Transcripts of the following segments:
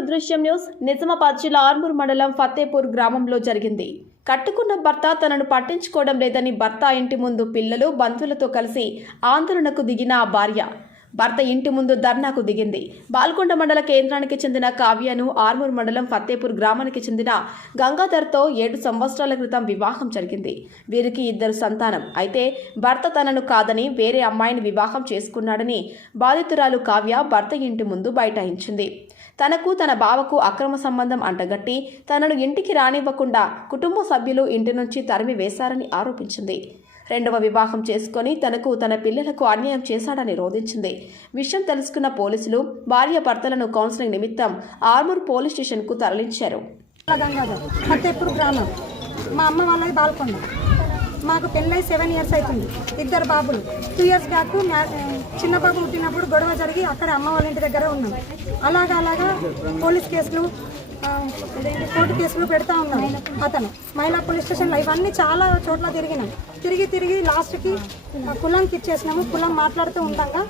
To దృశ్యం news. Nizamabad జిల్లా ఆర్మూర్ మండలం ఫతేపూర్ గ్రామంలో జరిగింది. కట్టుకున్న భర్త తనను పట్టించుకోవడం లేదని భర్త ఇంటి ముందు పిల్లలు బంధువులతో కలిసి ఆందోళనకు దిగిన ఆ భార్య భర్త ఇంటి ముందు ధర్నాకు దిగింది. బాల్కొండ మండల కేంద్రానికి చెందిన కావ్యను ఆర్మూర్ మండలం ఫతేపూర్ గ్రామానికి చెందిన గంగాధర్తో 7 సంవత్సరాల క్రితం వివాహం జరిగింది. వీరికి 2 సంతానం. అయితే భర్త తనను కాదని వేరే అమ్మాయిని వివాహం చేసుకున్నాడని బాధితురాలు కావ్య భర్త ఇంటి ముందు బైఠాయించింది. తనకు తన బావకు అక్రమ సంబంధం అంటగట్టి తనను ఇంటికి రానివ్వకుండా కుటుంబ సభ్యులు ఇంటి నుంచి తరిమి వేశారని ఆరోపించింది. 2వ వివాహం చేసుకుని తనకు తన పిల్లలకు అన్యాయం చేశాడని రోధించింది. విషయం తెలుసుకున్న పోలీసులు భార్య భర్తలను కౌన్సిలింగ్ నిమిత్తం ఆర్మూర్ పోలీస్ స్టేషన్కు తరలించారు. ఫతేపూర్ గ్రామం. మా అమ్మ వాళ్ళది బాల్కొండ. మాకు పెళ్ళై 7 ఇయర్స్ అవుతుంది. 2 బాబులు. 2 ఇయర్స్ బ్యాక్ చిన్న బాబు పుట్టినప్పుడు గొడవ జరిగి అక్కడ అమ్మ వాళ్ళ ఇంటి దగ్గర ఉన్నాం. అలాగా పోలీస్ కేసులు, కోర్టు కేసులు పెడతా ఉన్నాం. అతను మహిళా పోలీస్ స్టేషన్లో ఇవన్నీ చాలా చోట్ల తిరిగి లాస్ట్కి కులంకి ఇచ్చేసినాము. కులం మాట్లాడుతూ ఉండగా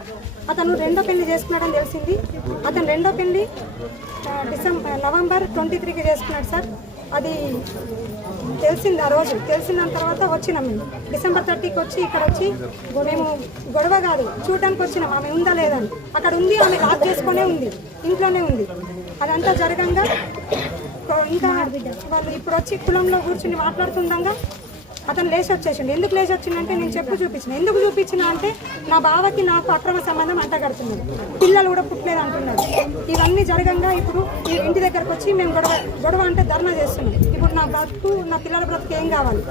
అతను 2వ పెళ్లి చేసుకున్నాడని తెలిసింది. అతను 2వ పెళ్లి నవంబర్ 23కి చేసుకున్నాడు సార్. అది తెలిసింది. ఆ రోజు తెలిసిన తర్వాత వచ్చినాం. మేము డిసెంబర్ 30కి వచ్చి ఇక్కడ వచ్చి మేము గొడవ కాదు చూడడానికి వచ్చినాం. ఆమె ఉందా లేదని. అక్కడ ఉంది, ఆమె లాక్ చేసుకునే ఉంది, ఇంట్లోనే ఉంది. అదంతా జరగంగా ఇంకా వాళ్ళు ఇప్పుడు వచ్చి కులంలో కూర్చుని మాట్లాడుతుండగా అతను లేచి వచ్చేసిండు. ఎందుకు లేచి వచ్చిందంటే నేను చూపించిన. ఎందుకు చూపించిన అంటే నా బావకి నాకు అక్రమ సంబంధం అంటగడుతున్నాడు, పిల్లలు కూడా పుట్టలేదు అంటున్నారు. ఇవన్నీ జరగంగా ఇప్పుడు ఈ ఇంటి దగ్గరకు వచ్చి మేము గొడవ అంటే ధర్నా చేస్తున్నాం. ఇప్పుడు నా బ్రతుకు, నా పిల్లల బ్రతుకు ఏం కావాలి,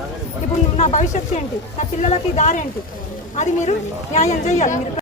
ఇప్పుడు నా భవిష్యత్తు ఏంటి, నా పిల్లలకి దారి ఏంటి, అది మీరు న్యాయం చేయాలి. మీరు